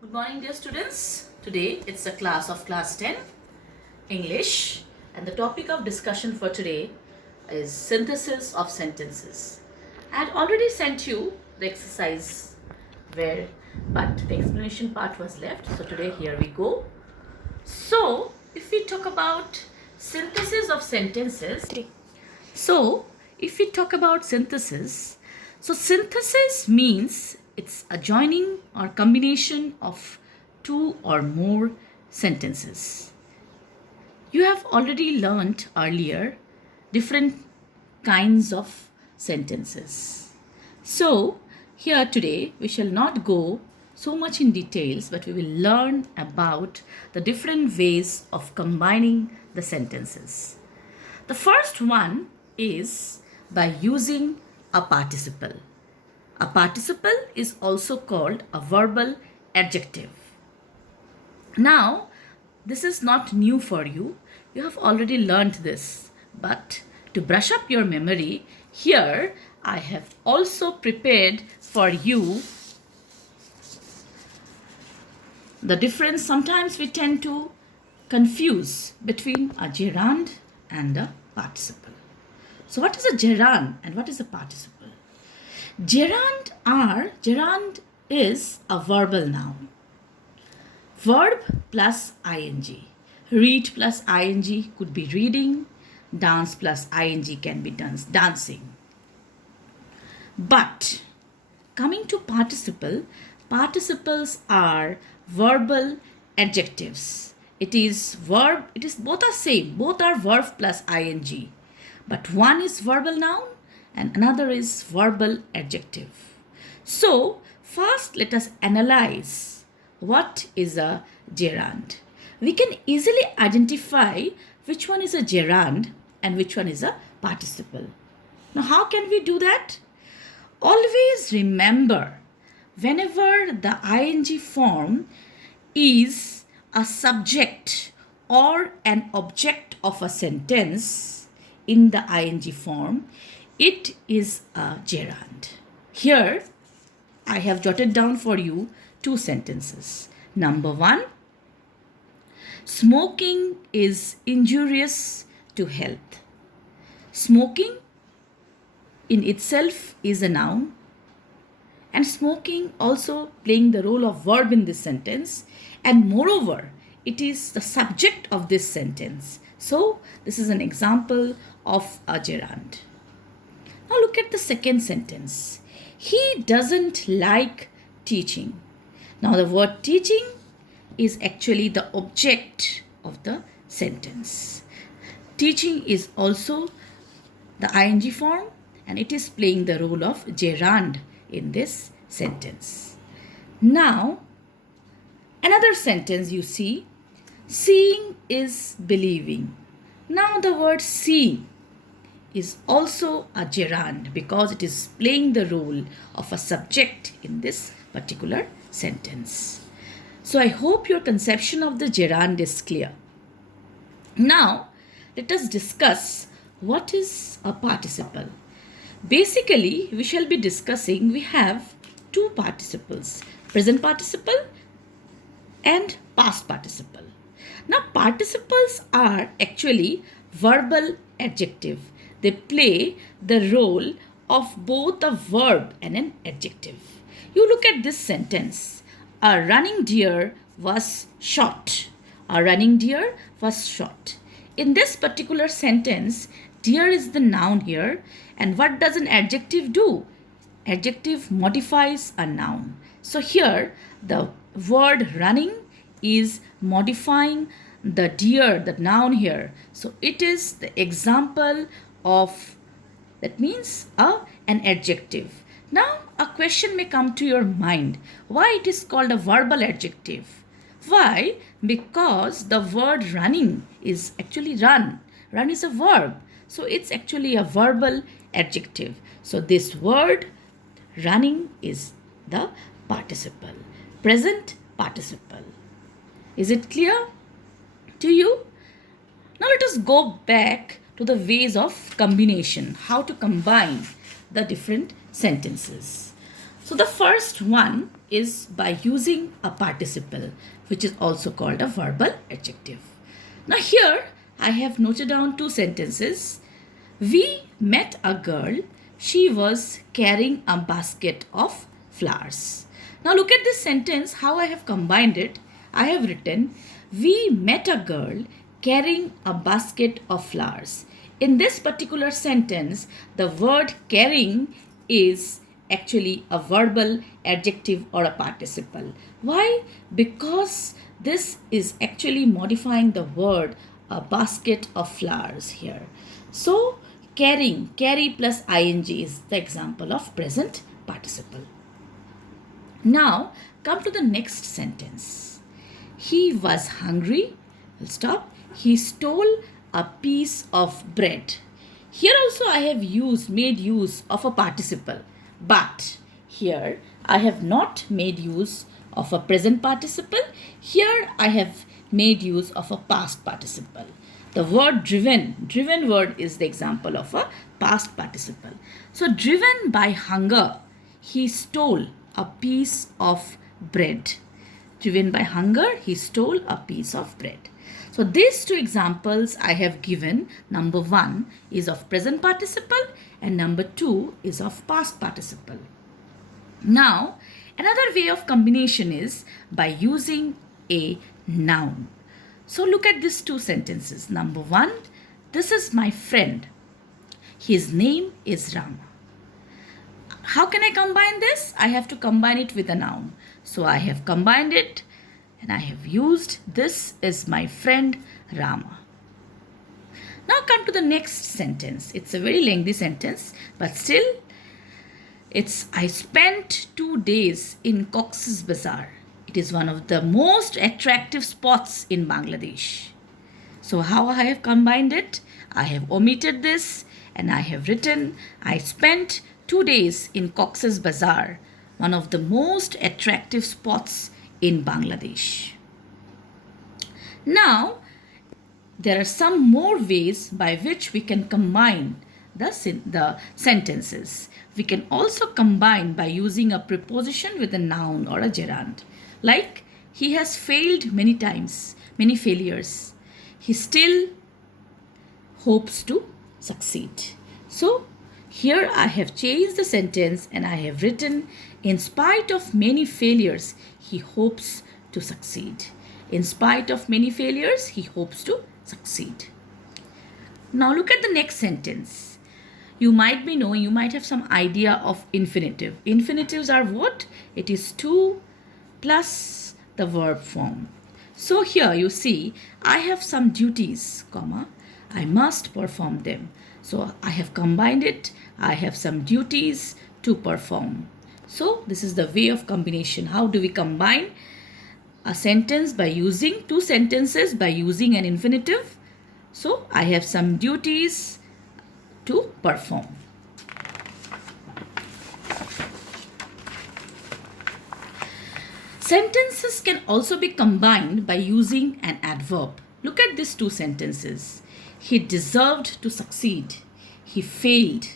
Good morning, dear students. Today it's a class of class 10 English, and the topic of discussion for today is synthesis of sentences. I had already sent you the exercise where but the explanation part was left. So today here we go. So if we talk about synthesis of sentences, so if we talk about synthesis, so synthesis means it's a joining or combination of two or more sentences. You have already learnt earlier different kinds of sentences. So here today we shall not go so much in details, but we will learn about the different ways of combining the sentences. The first one is by using a participle. A participle is also called a verbal adjective. Now, this is not new for you. You have already learned this. But to brush up your memory, here I have also prepared for you the difference. Sometimes we tend to confuse between a gerund and a participle. So what is a gerund and what is a participle? Gerund is a verbal noun. Verb plus ing. Read plus ing could be reading. Dance plus ing can be dancing. But coming to participle, participles are verbal adjectives. It is both are same, both are verb plus ing. But one is verbal noun and another is verbal adjective. So, first let us analyze what is a gerund. We can easily identify which one is a gerund and which one is a participle. Now, how can we do that? Always remember, whenever the ing form is a subject or an object of a sentence in the ing form, it is a gerund. Here, I have jotted down for you two sentences. Number one, smoking is injurious to health. Smoking in itself is a noun, and smoking also playing the role of verb in this sentence, and moreover, it is the subject of this sentence. So, this is an example of a gerund. Now look at the second sentence. He doesn't like teaching. Now the word teaching is actually the object of the sentence. Teaching is also the ing form and it is playing the role of gerund in this sentence. Now, another sentence you see, seeing is believing. Now the word seeing is also a gerund because it is playing the role of a subject in this particular sentence. So I hope your conception of the gerund is clear. Now, let us discuss what is a participle. Basically, we shall be discussing, we have two participles, present participle and past participle. Now, participles are actually verbal adjective. They play the role of both a verb and an adjective. You look at this sentence. A running deer was shot. A running deer was shot. In this particular sentence, deer is the noun here. And what does an adjective do? Adjective modifies a noun. So here, the word running is modifying the deer, the noun here. So it is the example of, that means an adjective. Now a question may come to your mind. Why it is called a verbal adjective? Why? Because the word running is actually run. Run is a verb. So it's actually a verbal adjective. So this word running is the participle. Present participle. Is it clear to you? Now let us go back to the ways of combination, how to combine the different sentences. So the first one is by using a participle, which is also called a verbal adjective. Now here I have noted down two sentences. We met a girl. She was carrying a basket of flowers. Now look at this sentence, how I have combined it. I have written, we met a girl carrying a basket of flowers. In this particular sentence, the word carrying is actually a verbal adjective or a participle. Why? Because this is actually modifying the word a basket of flowers here. So carrying, carry plus ing is the example of present participle. Now come to the next sentence. He was hungry. We'll stop. He stole a piece of bread. Here also I have made use of a participle, but here I have not made use of a present participle. Here I have made use of a past participle. The word driven word is the example of a past participle. So driven by hunger, he stole a piece of bread. Driven by hunger, he stole a piece of bread. So these two examples I have given. Number 1 is of present participle and number 2 is of past participle. Now, another way of combination is by using a noun. So look at these two sentences. Number 1, this is my friend. His name is Rama. How can I combine this? I have to combine it with a noun. So I have combined it and I have used this is my friend Rama. Now come to the next sentence. It's a very lengthy sentence, but still it's I spent 2 days in Cox's Bazar. It is one of the most attractive spots in Bangladesh. So how I have combined it? I have omitted this and I have written I spent 2 days in Cox's Bazar, one of the most attractive spots in Bangladesh. Now, there are some more ways by which we can combine the sentences. We can also combine by using a preposition with a noun or a gerund. Like, he has failed many times, many failures. He still hopes to succeed. So, here I have changed the sentence and I have written, in spite of many failures, he hopes to succeed. In spite of many failures, he hopes to succeed. Now look at the next sentence. You might be knowing, you might have some idea of infinitive. Infinitives are what? It is to plus the verb form. So here you see, I have some duties, comma, I must perform them. So I have combined it. I have some duties to perform. So this is the way of combination. How do we combine a sentence by using two sentences by using an infinitive? So I have some duties to perform. Sentences can also be combined by using an adverb. Look at these two sentences. He deserved to succeed. He failed.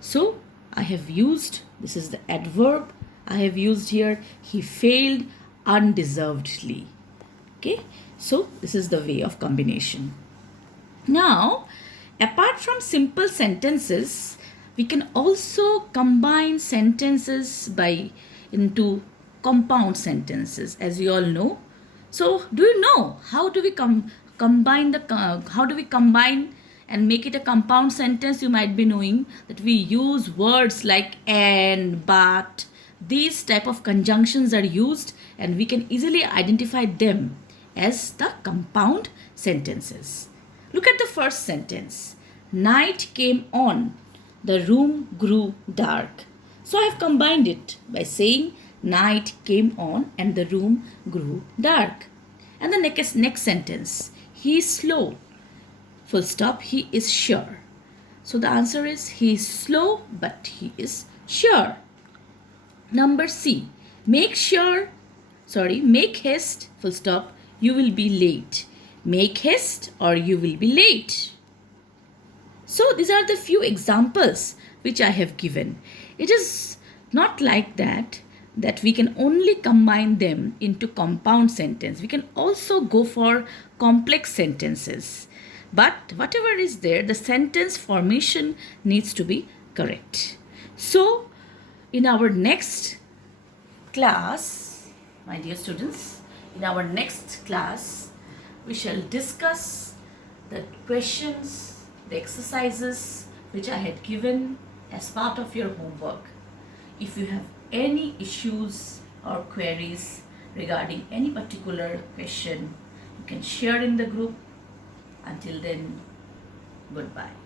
So I have used, this is the adverb I have used here. He failed undeservedly. Okay. So this is the way of combination. Now, apart from simple sentences, we can also combine sentences into compound sentences, as you all know. So do you know how do we combine and make it a compound sentence? You might be knowing that we use words like and, but. These type of conjunctions are used and we can easily identify them as the compound sentences. Look at the first sentence. Night came on. The room grew dark. So I have combined it by saying night came on and the room grew dark. And the next sentence. He is slow. Full stop. He is sure. So the answer is he is slow but he is sure. Number C. Make haste. Full stop. You will be late. Make haste or you will be late. So these are the few examples which I have given. It is not like that that we can only combine them into compound sentence. We can also go for complex sentences. But whatever is there, the sentence formation needs to be correct. So, in our next class, my dear students, in our next class, we shall discuss the questions, the exercises which I had given as part of your homework. If you have any issues or queries regarding any particular question, you can share in the group. Until then, goodbye.